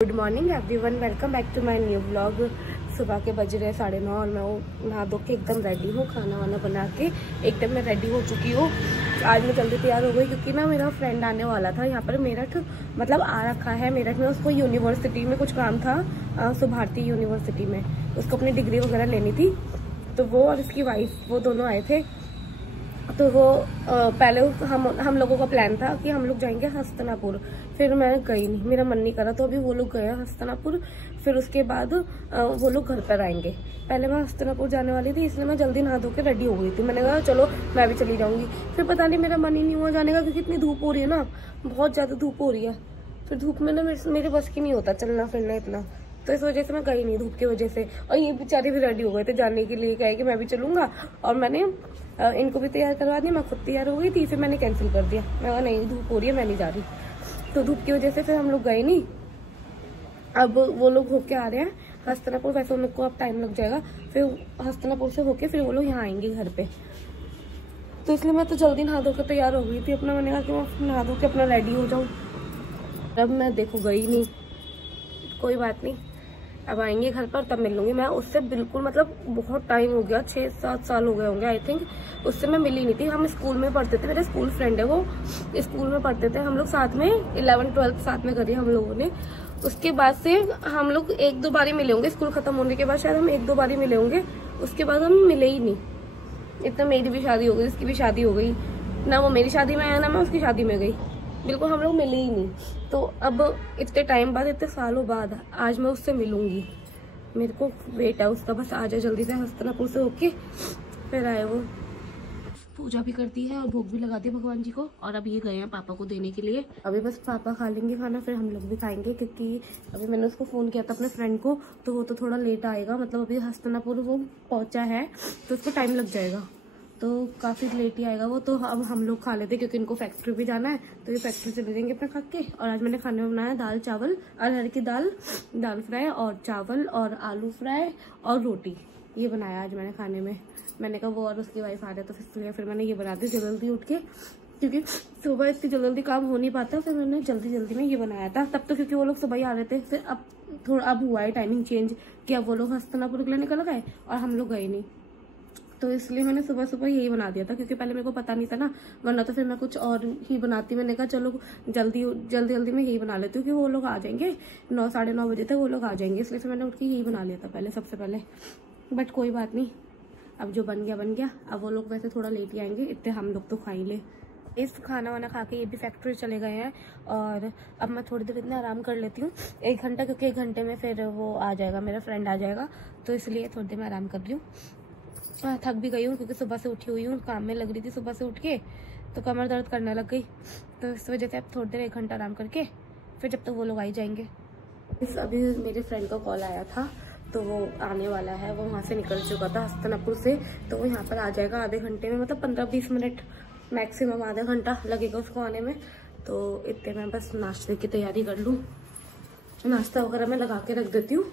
Good morning everyone, welcome back to my new vlog. सुबह के बज रहे 9:30 और मैं नहा धो के एकदम रेडी हूँ। खाना वाना बना के एकदम मैं रेडी हो चुकी हूँ। आज मैं जल्दी तैयार हो गई क्योंकि ना मेरा फ्रेंड आने वाला था यहाँ पर मेरठ, मतलब आ रखा है मेरठ में। उसको यूनिवर्सिटी में कुछ काम था, सुभारती यूनिवर्सिटी में उसको अपनी डिग्री वगैरह लेनी थी। तो वो और उसकी वाइफ वो दोनों आए थे। तो वो पहले हम लोगों का प्लान था कि हम लोग जाएंगे हस्तिनापुर, फिर मैं गई नहीं, मेरा मन नहीं करा। तो अभी वो लोग गए हस्तिनापुर, फिर उसके बाद वो लोग घर पर आएंगे। पहले मैं हस्तिनापुर जाने वाली थी, इसलिए मैं जल्दी नहा धो के रेडी हो गई थी। मैंने कहा चलो मैं भी चली जाऊंगी। फिर पता नहीं मेरा मन ही नहीं हुआ जाने का क्योंकि इतनी धूप हो रही है ना, बहुत ज़्यादा धूप हो रही है। फिर धूप में ना मेरे बस की नहीं होता चलना फिरना इतना, तो इस वजह से मैं गई नहीं धूप की वजह से। और ये बेचारे भी रेडी हो गए थे जाने के लिए, कहे कि मैं भी चलूंगा। और मैंने इनको भी तैयार करवा दिया, मैं खुद तैयार हो गई थी, फिर मैंने कैंसिल कर दिया। मैं कहा नहीं धूप हो रही है, मैं नहीं जा रही। तो धूप की वजह से फिर हम लोग गए नहीं। अब वो लोग होके आ रहे हैं हस्तिनापुर, वैसे उनको अब टाइम लग जाएगा। फिर हस्तिनापुर से होके फिर वो लोग यहाँ आएंगे घर पे। तो इसलिए मैं तो जल्दी नहा धो के तैयार हो गई थी अपना। मैंने कहा कि मैं नहा धो के अपना रेडी हो जाऊँ। अब मैं देखो गई नहीं, कोई बात नहीं, अब आएंगे घर पर तब मिल लूंगी। मैं उससे बिल्कुल मतलब बहुत टाइम हो गया, 6-7 साल हो गए होंगे आई थिंक, उससे मैं मिली नहीं थी। हम स्कूल में पढ़ते थे, मेरे स्कूल फ्रेंड है वो, स्कूल में पढ़ते थे हम लोग साथ में, 11th-12th साथ में करी हम लोगों ने। उसके बाद से हम लोग 1-2 बार ही मिले होंगे, स्कूल खत्म होने के बाद शायद हम 1-2 बार ही मिले होंगे। उसके बाद हम मिले ही नहीं। इतना मेरी भी शादी हो गई, उसकी भी शादी हो गई, ना वो मेरी शादी में आया ना मैं उसकी शादी में गई, बिल्कुल हम लोग मिले ही नहीं। तो अब इतने टाइम बाद, इतने सालों बाद आज मैं उससे मिलूंगी। मेरे को वेट है उसका, बस आ जाए जल्दी से हस्तिनापुर से होके फिर आए। वो पूजा भी करती है और भोग भी लगाती है भगवान जी को। और अब ये गए हैं पापा को देने के लिए। अभी बस पापा खा लेंगे खाना, फिर हम लोग भी खाएंगे। क्योंकि अभी मैंने उसको फ़ोन किया था अपने फ्रेंड को, तो वो तो थोड़ा लेट आएगा, मतलब अभी हस्तिनापुर वो पहुँचा है तो उसको टाइम लग जाएगा, तो काफ़ी लेट ही आएगा वो। तो अब हम लोग खा लेते क्योंकि इनको फैक्ट्री भी जाना है, तो ये फैक्ट्री चले जाएंगे अपने खा के। और आज मैंने खाने में बनाया दाल चावल, अरहर की दाल फ्राई और चावल और आलू फ्राई और रोटी, ये बनाया आज मैंने खाने में। मैंने कहा वो और उसकी वाइफ आ रहे तो फिर मैंने ये बना दी जल्दी उठ के, क्योंकि सुबह इतनी जल्दी काम हो नहीं पाता। फिर मैंने जल्दी में ये बनाया था तब तो, क्योंकि वो लोग सुबह ही आ रहे थे। फिर अब हुआ है टाइमिंग चेंज कि अब वो लोग हस्तिनापुर के लिए निकल गए और हम लोग गए नहीं, तो इसलिए मैंने सुबह यही बना दिया था। क्योंकि पहले मेरे को पता नहीं था ना, वरना तो फिर मैं कुछ और ही बनाती। मैंने कहा चलो जल्दी में यही बना लेती हूँ क्योंकि वो लोग आ जाएंगे 9-9:30 बजे तक वो लोग आ जाएंगे, इसलिए फिर मैंने उठ के यही बना लिया था पहले, सबसे पहले। बट कोई बात नहीं, अब जो बन गया। अब वो लोग वैसे थोड़ा लेट ही आएंगे, इतने हम लोग तो खा ही ले। इस खाना वाना खा के ये भी फैक्ट्री चले गए हैं। और अब मैं थोड़ी देर इतना आराम कर लेती हूँ, 1 घंटा, क्योंकि 1 घंटे में फिर वो आ जाएगा, मेरा फ्रेंड आ जाएगा, तो इसलिए थोड़ी देर में आराम कर रही हूँ। थक भी गई हूँ क्योंकि सुबह से उठी हुई हूँ, काम में लग रही थी सुबह से उठ के, तो कमर दर्द करने लग गई। तो इस वजह से अब थोड़ी देर 1 घंटा आराम करके फिर जब तक वो लोग आ ही जाएंगे। अभी मेरे फ्रेंड का कॉल आया था, तो वो आने वाला है, वो वहाँ से निकल चुका था हस्तिनापुर से, तो वो यहाँ पर आ जाएगा आधे घंटे में, मतलब 15-20 मिनट मैक्सिमम, आधा घंटा लगेगा उसको आने में। तो इतने में बस नाश्ते की तैयारी कर लूँ, नाश्ता वगैरह मैं लगा के रख देती हूँ।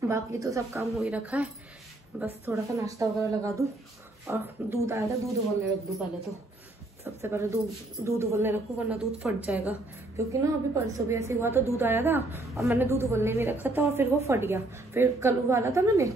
बाकी तो सब काम हो ही रखा है, बस थोड़ा सा नाश्ता वगैरह लगा दूँ। और दूध आया था, दूध उबलने रख दूँ पहले, तो सबसे पहले दूध उबलने रखूँ, वरना दूध फट जाएगा। क्योंकि ना अभी परसों भी ऐसे हुआ था, दूध आया था और मैंने दूध उबलने नहीं रखा था और फिर वो फट गया। फिर कल उबाला था मैंने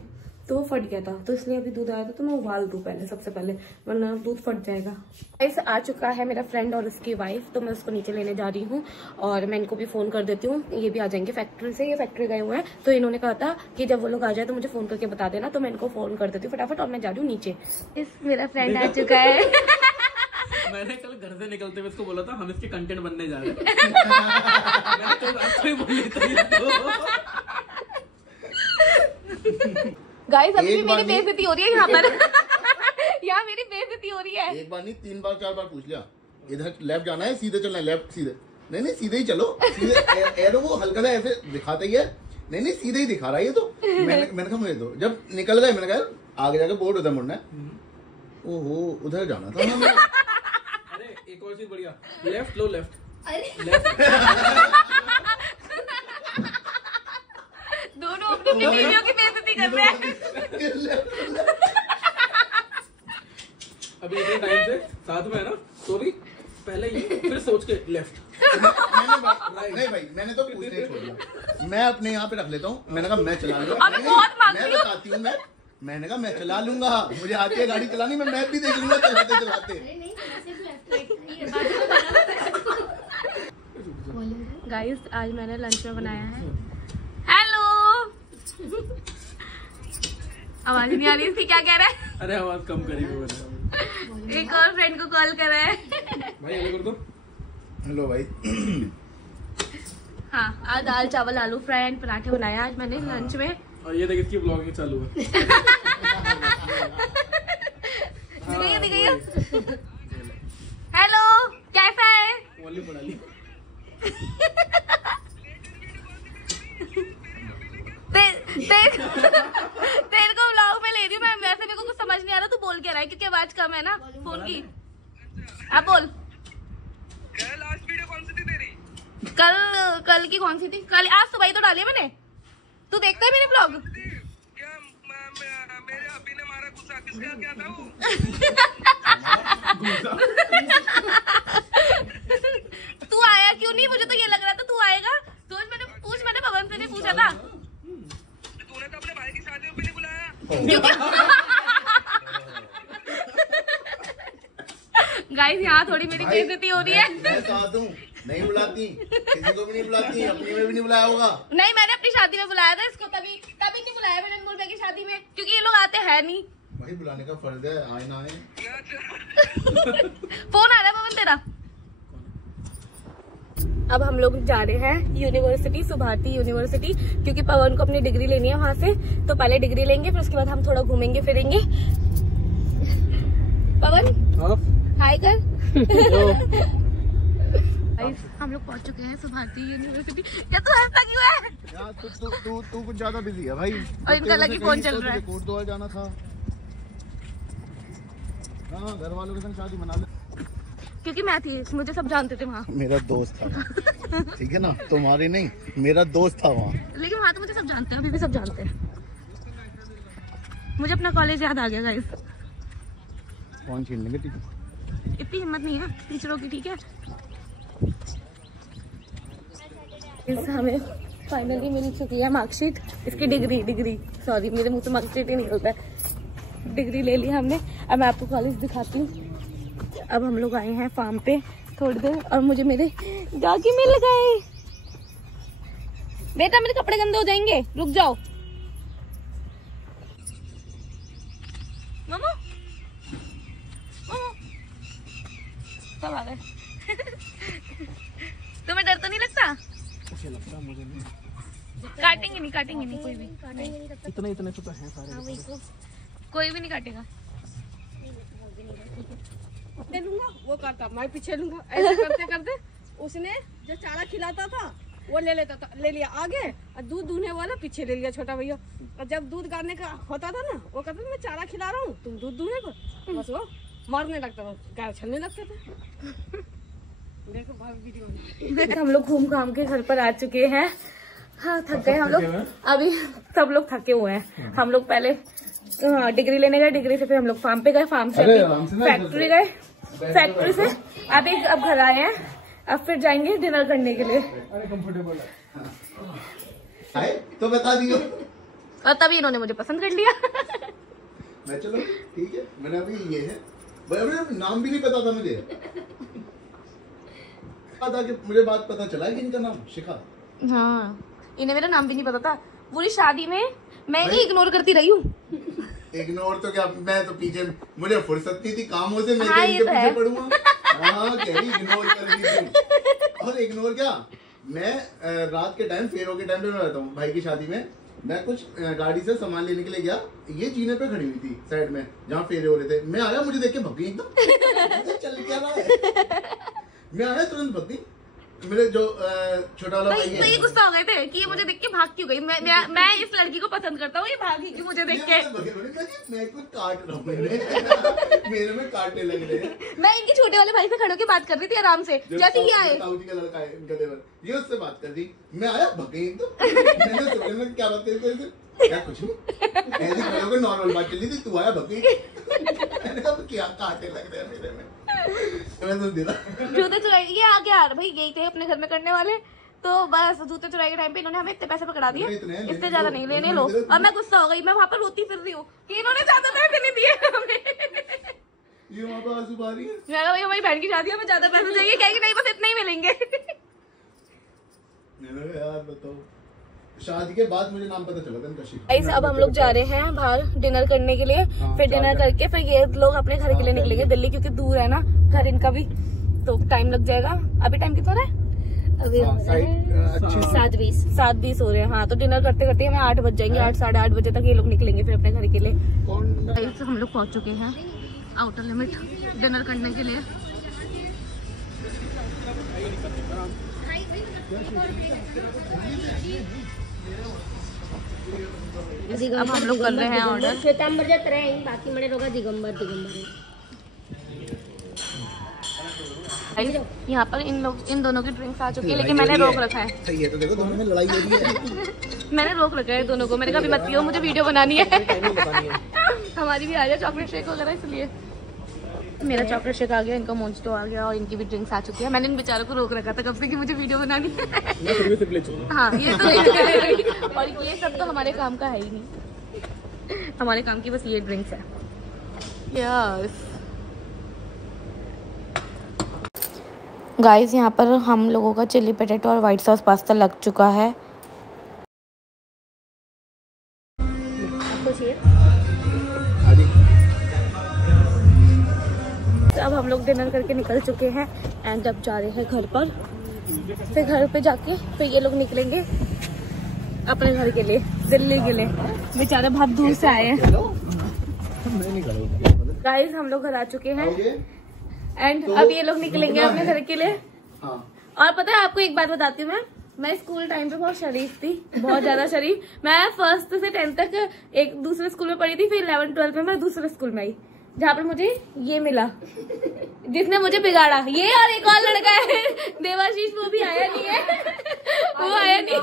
तो वो फट गया था, तो इसलिए अभी दूध आया था तो मैं उबाल दूँ पहले सबसे पहले, वरना दूध फट जाएगा। ऐसे आ चुका है मेरा फ्रेंड और उसकी वाइफ, तो मैं उसको नीचे लेने जा रही हूँ। और मैं इनको भी फ़ोन कर देती हूँ, ये भी आ जाएंगे फैक्ट्री से, ये फैक्ट्री गए हुए हैं। तो इन्होंने कहा था कि जब वो लोग आ जाए तो मुझे फ़ोन करके बता देना, तो मैं इनको फ़ोन कर देती हूँ फटाफट और मैं जा रही हूँ नीचे। मेरा फ्रेंड आ चुका है। मैंने कल घर से निकलते हुए इसको बोला था हम इसके कंटेंट बनने जा रहे हैं। मैंने तो आपको ही बोल गाइस अभी भी मेरी बेइज्जती हो रही है यहाँ पर। यहाँ मेरी बेइज्जती हो रही है। एक बार नहीं 3 बार 4 बार पूछ लिया, इधर लेफ्ट जाना है, सीधे चलना है, लेफ्ट सीधे, नहीं सीधे ही चलो, सीधे। एरो वो हल्का सा ऐसे दिखाता ही है, नहीं सीधे ही दिखा रहा है ये तो। मैंने कहा मुझे दो, जब निकल गए मैंने कहा आगे जाकर बोर्ड उधर मुड़ना है, ओहो उधर जाना था। अरे एक और चीज बढ़िया, लेफ्ट लो, लेफ्ट दोनों अपनी बीवियों की बेइज्जती कर रहे हैं। अभी इतने टाइम से साथ में है ना, तो भी पहले ये फिर सोच के लेफ्ट। नहीं भाई भाई, मैंने तो पूछने छोड़ दिया, मैं अपने यहाँ पे रख लेता हूँ। मैंने कहा मैं चला लूंगा, अभी बहुत मांगती मैं बताती हूँ, मैंने कहा मैं चला लूंगा, मुझे आती है गाड़ी चलानी, मैं मैप भी देख लूंगा चलाते चलाते। गाइस आज मैंने लंच में बनाया है, हेलो आवाज नहीं आ रही इसकी, क्या कह रहा है? अरे आवाज कम करी मैंने। एक और फ्रेंड को कॉल कर रहा है। भाई हेलो कर दो। हेलो भाई। हाँ आज दाल चावल आलू फ्राई एंड पराठे बनाया आज मैंने लंच में। और ये देख इसकी ब्लॉगिंग चालू है। दिखाइए। हेलो कैसा है? वॉल्यूम बढ़ा ली। तेरे को व्लॉग में ले रही हूँ मैं, वैसे मेरे को कुछ समझ नहीं आ रहा तू बोल क्या रहा है क्योंकि आवाज कम है ना फोन की। अब बोल। लास्ट वीडियो कौन सी थी तेरी? कल की कौन सी थी? कल आज सुबह ही तो डाली है मैंने। तू देखता है मेरे ब्लॉग? क्या मेरे अभी ने मारा गुस्सा, किसका क्या था वो? तू आया क्यों नहीं? मुझे तो ये लग रहा था तू आएगा। तो मैंने पवन से भी पूछा था। तूने तो अपने भाई की शादी में भी नहीं बुलाया। गाइस यहाँ थोड़ी मेरी बेइज्जती हो रही है। मैं साथ हूँ, नहीं बुलाती, किसी को भी नहीं बुलाती, अपनी में भी नहीं बुलाया होगा। नहीं मैंने अपनी शादी में बुलाया था इसको, तभी नहीं बुलाया मैंने अनमोल भाई की शादी में, क्योंकि ये लोग आते हैं नहीं। भाई बुलाने का फर्ज है, आए ना आए। फोन आ रहा है पवन तेरा। अब हम लोग जा रहे हैं यूनिवर्सिटी, सुभारती यूनिवर्सिटी, क्योंकि पवन को अपनी डिग्री लेनी है वहां से। तो पहले डिग्री लेंगे, फिर उसके बाद हम थोड़ा घूमेंगे फिरेंगे। पवन हाय कर। हम लोग पहुंच चुके हैं सुभारती यूनिवर्सिटी। क्या तू हंसता क्यों है? यार तू कुछ ज्यादा बिजी है भाई। और इनका लगी फोन चल रहा है। कोटद्वार जाना था। हाँ घर वालों के संग शादी मना ले। क्योंकि मैं थी, मुझे सब जानते थे वहाँ। मेरा दोस्त था वहाँ, ठीक है ना, तुम्हारी नहीं, मेरा दोस्त था वहाँ। लेकिन वहाँ तो मुझे सब जानते हैं, अभी भी सब जानते हैं। मुझे अपना कॉलेज याद आ गया गाइस। कौन छीन लेंगे टीचर? इतनी हिम्मत नहीं है टीचरों की, ठीक है। हमें फाइनली मिल चुकी है मार्कशीट, इसकी डिग्री सॉरी मेरे मुंह से मार्कशीट ही निकलता है। डिग्री ले ली हमने। अब मैं आपको कॉलेज दिखाती हूँ। अब हम लोग आए हैं फार्म पे थोड़ी देर, और मुझे मेरे डॉगी मिल गए। बेटा मेरे कपड़े गंदे हो जाएंगे, रुक जाओ। मामू सब आ गए। तुम्हें डर तो नहीं लगता? लगता है मुझे नहीं। काटेंगे नहीं कोई भी। इतने तो हैं सारे। कोई भी नहीं काटेगा। मैं लूंगा, वो करता, मैं पीछे लूंगा। ऐसे करते करते उसने जो चारा खिलाता था वो ले लिया आगे, और दूध दूहने वाला पीछे ले लिया छोटा भैया। और जब दूध गाड़ने का होता था ना, वो कहता मैं चारा खिला रहा हूँ, तुम दूध दूहने को। बस वो मारने लगता था, गाय छलने लगते थे। देखो वीडियो में। हम लोग घूम घाम के घर पर आ चुके हैं। हाँ थक गए हम लोग, अभी सब लोग थके हुए हैं। हम लोग पहले डिग्री लेने गए, डिग्री से फिर हम लोग फार्म पे गए, फार्म से फैक्ट्री गए, फैक्ट्री से अब घर आए हैं। अब फिर जाएंगे डिनर करने के लिए। तो बता दियो। और तभी इन्होंने मुझे पसंद कर लिया। मैं चलो ठीक है, मैंने अभी ये है भाई, नाम भी नहीं पता था मुझे। मुझे बात पता चला है कि इनका नाम शिखा। हाँ इन्हें मेरा नाम भी नहीं पता था। पूरी शादी में मैं ही इग्नोर करती रही हूँ। इग्नोर तो क्या, मैं तो पीछे, मुझे फुर्सत नहीं थी कामों से, मैं हाँ, इनके पीछे पड़ूंगा। हाँ कह रही इग्नोर कर रही थी। और इग्नोर क्या, मैं रात के टाइम फेरों के टाइम पे मैं रहता हूँ भाई की शादी में। मैं कुछ गाड़ी से सामान लेने के लिए गया, ये जीने पे खड़ी हुई थी साइड में जहाँ फेरे हो रहे थे। मैं आया, मुझे देख के भग गई एकदम। चल क्या रहा है? मैं आया तुरंत भग गई। मेरे जो छोटा वाला भाई है, तो ये गुस्सा हो गए थे कि ये मुझे देख के भाग क्यों गई। मैं इस लड़की को पसंद करता हूँ, ये भागी क्यों मुझे देख के। मैं कुछ काट रहा हूँ, मेरे में काटने लग रहे हैं। मैं इनके छोटे वाले भाई से खड़े होकर बात कर रही थी आराम से, जैसे ही आए। ताऊ जी का लड़का है इनका देवर, ये उससे बात कर रही। मैं आया भग गई एकदम। मैंने सोचा मैं क्या बात कर रही थी, क्या कुछ नहीं, ऐसे खड़े होकर नॉर्मल बात चल रही थी, तू आया भग गई। मैंने कहा क्या काटे लग रहे हैं मेरे में। मैं सुन देता जूते चुराई ये आ गया भाई, गई थे अपने घर में करने वाले, तो बस जूते चुराई के टाइम पे इन्होंने हमें इतने पैसे पकड़ा दिए, इससे ज्यादा नहीं लेने लो। लेने और मैं गुस्सा हो गई, मैं वहाँ पर रोती फिर रही हूँ कि इन्होंने ज्यादा पैसे नहीं दिए हमें। ये वहाँ पे आंसू आ रही है। मैं कहा, भैया हमारी बहन की शादी है, हमें ज्यादा पैसे चाहिए। कहेगी नहीं बस इतने ही मिलेंगे। यार बताओ, शादी के बाद मुझे नाम पता चला था इनका। गाइस अब हम लोग जा रहे हैं बाहर डिनर करने के लिए। फिर डिनर करके फिर ये लोग अपने घर के लिए निकलेंगे दिल्ली, क्योंकि दूर है ना घर इनका भी, तो टाइम लग जाएगा। अभी टाइम कितना है? अभी 7:20 हो रहे हैं। हाँ, तो डिनर करते करते हमें 8 बज जाएंगे। 8 साढ़े 8 बजे तक ये लोग निकलेंगे फिर अपने घर के लिए। तो हम लोग पहुंच चुके हैं आउटर लिमिट डिनर करने के लिए। अब हम लोग कर रहे हैं ऑर्डर। श्वेतांबर बाकी मरे रोगा दिगंबर यहाँ पर इन दोनों की ड्रिंक्स आ चुकी है, लेकिन मैंने रोक रखा है। सही है, तो देखो दोनों में लड़ाई हो रही है। मैंने रोक रखा है दोनों को। मैंने कहा अभी मत पियो, मुझे वीडियो बनानी है। हमारी भी आ जाए चॉकलेट शेक वगैरह, इसलिए मेरा चॉकलेट शेक आ गया, इनका मोन्स्टो आ गया और इनकी भी ड्रिंक्स आ चुकी है। मैंने इन बेचारों को रोक रखा था कब से कि मुझे वीडियो बनानी है। हाँ, ये तो और ये सब तो हमारे काम का है ही नहीं, हमारे काम की बस ये ड्रिंक्स है। यस गाइस, यहाँ पर हम लोगों का चिली पोटैटो और व्हाइट सॉस पास्ता लग चुका है। अब हम लोग डिनर करके निकल चुके हैं एंड अब जा रहे हैं घर पर। फिर घर पे जाके फिर ये लोग निकलेंगे अपने घर के लिए, दिल्ली के लिए। बेचारे बहुत दूर से आए हैं। गाइस हम लोग घर आ चुके हैं एंड अब ये लोग निकलेंगे अपने घर के लिए। और पता है आपको एक बात बताती हूँ, मैं स्कूल टाइम पे बहुत शरीफ थी, बहुत ज्यादा शरीफ। मैं 1st से 10th तक एक दूसरे स्कूल में पढ़ी थी, फिर 11th 12th में मैं दूसरे स्कूल में आई, जहाँ पर मुझे ये मिला जिसने मुझे बिगाड़ा। ये और एक और लड़का है देवाशीष, वो भी आया नहीं है। वो आया नहीं।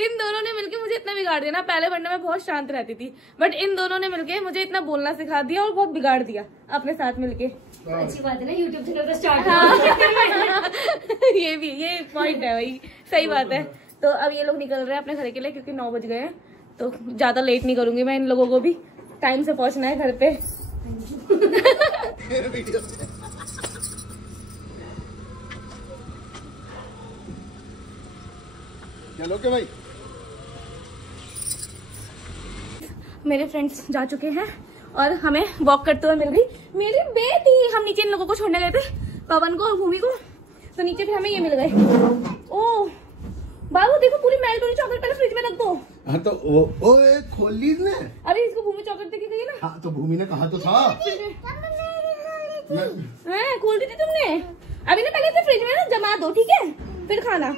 इन दोनों ने मिलके मुझे इतना बिगाड़ दिया ना। पहले वरना मैं बहुत शांत रहती थी, बट इन दोनों ने मिलके मुझे इतना बोलना सिखा दिया और बहुत बिगाड़ दिया अपने साथ मिलके। अच्छी बात है ना, यूट्यूब चैनल का स्टार्ट। ये भी ये पॉइंट है भाई, सही बात है। तो अब ये लोग निकल रहे हैं अपने घर के लिए, क्योंकि 9 बज गए हैं। तो ज्यादा लेट नहीं करूंगी मैं, इन लोगों को भी टाइम से पहुंचना है घर पे। चलो के भाई, मेरे फ्रेंड्स जा चुके हैं और हमें वॉक करते हुए मिल गई मेरी बेटी। हम नीचे इन लोगों को छोड़ने गए थे, पवन को और भूमि को, तो नीचे फिर हमें ये मिल गए। ओ बाबू देखो, पूरी मेलटोनी चॉकलेट पहले फ्रिज में रख दो। हाँ तो वो खोल ली इसने। अरे इसको भूमि चॉकलेट देके गई ना। हाँ तो भूमि ने कहा तो था। खोल दी थी तुमने। अभी ना पहले इसे फ्रिज में ना जमा दो, ठीक है, फिर खाना।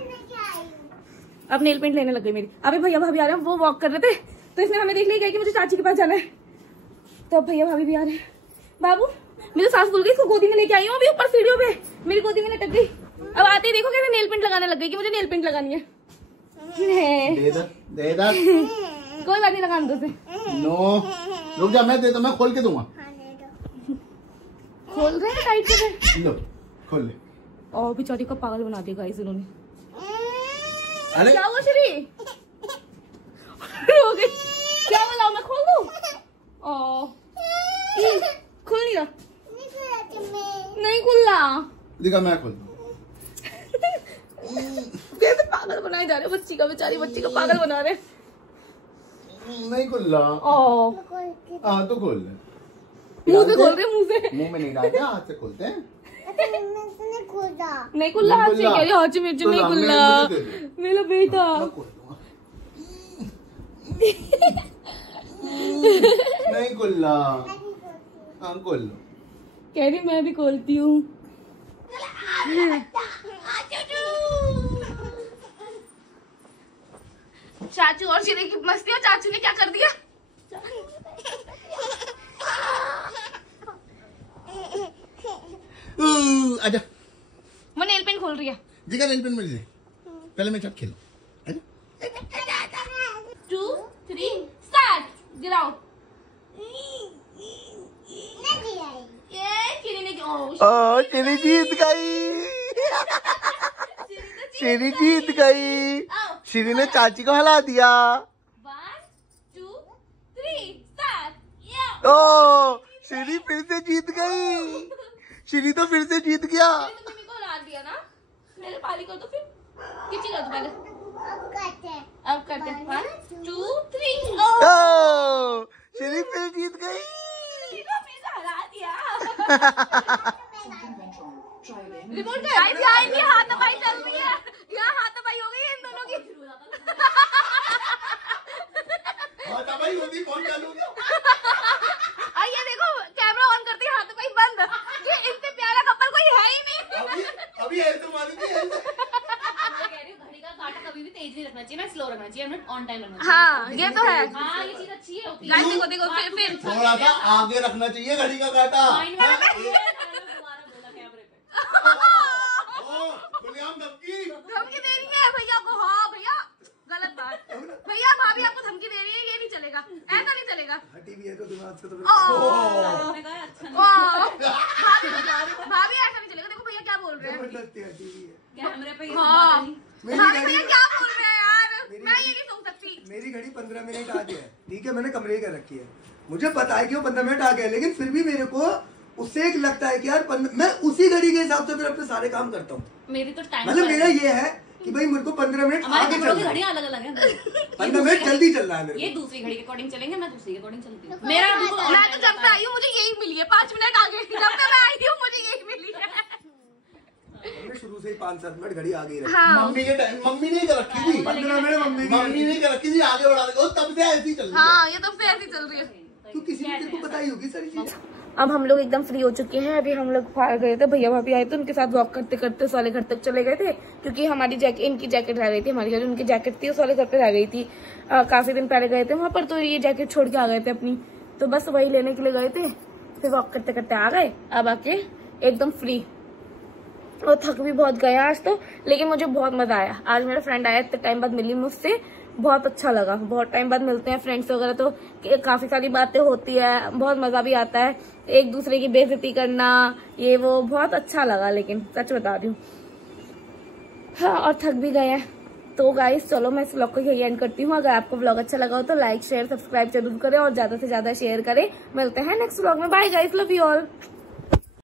अब नेल पेंट लेने लग गई मेरी। अभी भैया भाभी आ रहे हैं, वो वॉक कर रहे थे, तो इसने हमें देख लिया कि मुझे चाची के पास जाना है। तो अब भैया भाभी भी आ रहे हैं। बाबू मेरी सास भूल गई, इसको गोदी में लेके आई हूँ अभी ऊपर सीढ़ियों पे, मेरी गोदी में लटक गई। अब आते ही देखो कैसे नेल पेंट लगाने लग गई कि मुझे नेल पेंट लगानी है। दे दर। कोई बात नहीं, लगाने दो उसे। नो रुक जा, मैं दे, तो मैं खोल के दूंगा। खोल रहे हैं टाइट से। लो खोल ले। और बेचारी को पागल बना दिया गाइस इन्होंने। अरे क्या हुआ श्री? हो गई क्या? बोला मैं खोल दूं? खुल नहीं रहा, नहीं खुल रहा। देखा, मैं खोल दूं। कैसे पागल बनाए जा रहे हो बच्ची का, बेचारी बच्ची को पागल बना रहे। नहीं खुल रहा। हाँ तो खोल ले। मुंह से खोल रहे, मुंह से। मुंह में नहीं डालते, हाथ से खोलते हैं। नहीं खुल रहा, हाथ से कह रही, हाथ से मिर्च नहीं खुल रहा मेरा बेटा। नहीं खुल रहा। हाँ खोल लो। कह रही मैं भी खोलती हूँ। चाचू और श्री की मस्ती, और चाचू ने क्या कर दिया? आजा। वो नेल पेंट खोल रही है। दिखा नेल पेंट मुझे, पहले मैं छत खेलूं। 2 3 स्टार्ट। गिराओ। ये चिनी ने ओ चिनी जीत गई। श्री जीत गई। श्री ने चाची को हरा दिया। 1 2 3 स्टार्ट। ओ श्री फिर से जीत गई। श्री तो फिर से जीत गया। तुमने को हरा दिया ना, मेरे पाली को तो फिर किसी कर दो पहले। अब करते हैं 1 2 3। ओ श्री फिर जीत गई। हरा दिया। रिमोट का इनकी हाथापाई चल रही है, यहाँ हाथापाई हो गई है इन दोनों की। हाथापाई होती कौन चालू हो गया? ये देखो कैमरा ऑन करती है, हाथापाई बंद। ये इनसे प्यारा कपल कोई है ही नहीं। अभी ऐसे मारी थी ऐसे। मैं कह रही हूँ घड़ी का काटा कभी भी तेज नहीं रखना चाहिए ना, स्लो रखना चाहिए, मिनट ऑन टाइम रखना चाहिए। हाँ ये तो है। हाँ ये चीज अच्छी है होती गाइस देखो देखो फिर थोड़ा सा आगे रखना चाहिए घड़ी का काटा। धमकी दे रही है भैया को। हाँ भैया गलत बात। भैया भाभी आपको धमकी दे रही है, ये नहीं चलेगा, ऐसा नहीं चलेगा। टीवी है तो दिमाग से तो भाभी ऐसा नहीं चलेगा। देखो भैया क्या बोल रहे हैं। टीवी है। कैमरे पे हाँ मेरी भाभी घड़ी भैया क्या बोल रहे हैं यार, मैं ये नहीं सुन सकती। मेरी घड़ी 15 मिनट आगे है, ठीक है, मैंने कमरे कर रखी है, मुझे पता है कि वो 15 मिनट आगे है, लेकिन फिर भी मेरे को उससे एक लगता है कि यार मैं उसी घड़ी के हिसाब से फिर अपने सारे काम करता हूँ। मेरी तो टाइम मतलब मेरा ये है कि भाई मेरे को 15 मिनट आगे चलना है। घड़ियां अलग अलग है। 15 मिनट जल्दी चलना है मेरे ये को। दूसरी घड़ी के अकॉर्डिंग चलेंगे, मैं दूसरी के अकॉर्डिंग चलती हूँ। मेरा मैं तो जब से आई हूँ मुझे यही मिली है, 5 मिनट आगे। जब से मैं आई हूँ मुझे यही मिली है। हमने शुरू से ही 5-7 मिनट घड़ी आगे ही रखी। हाँ मम्मी के टाइम मम्मी ने कर रखी थी। 15 मिनट मम्मी ने कर रखी थी, आगे बढ़ा दी। तब से ऐसी चल रही है। हाँ ये तब से ऐसी चल रही है। तो किसी ने तेरे को पता ही होगी सारी चीज। अब हम लोग एकदम फ्री हो चुके हैं। अभी हम लोग बाहर गए थे, भैया भाभी आए थे, उनके साथ वॉक करते करते उस वाले घर तक चले गए थे, क्योंकि हमारी जैकेट इनकी जैकेट रह गई थी, हमारी घर उनकी जैकेट थी उस वाले घर पे रह गई थी। काफी दिन पहले गए थे वहां पर, तो ये जैकेट छोड़ के आ गए थे अपनी, तो बस वही लेने के लिए गए थे। फिर वॉक करते करते आ गए, अब आके एकदम फ्री। और थक भी बहुत गया आज तो, लेकिन मुझे बहुत मजा आया। आज मेरा फ्रेंड आया, इतने टाइम बाद मिली मुझसे, बहुत अच्छा लगा। बहुत टाइम बाद मिलते हैं फ्रेंड्स वगैरह तो काफी सारी बातें होती है, बहुत मजा भी आता है। एक दूसरे की बेइज्जती करना ये वो बहुत अच्छा लगा, लेकिन सच बता रही हूँ। हाँ और थक भी गए हैं। तो गाइस चलो मैं इस व्लॉग को यही एंड करती हूँ। अगर आपको व्लॉग अच्छा लगा हो तो लाइक शेयर सब्सक्राइब जरूर करें और ज्यादा से ज्यादा शेयर करें। मिलते हैं नेक्स्ट व्लॉग में। Bye guys, love you all.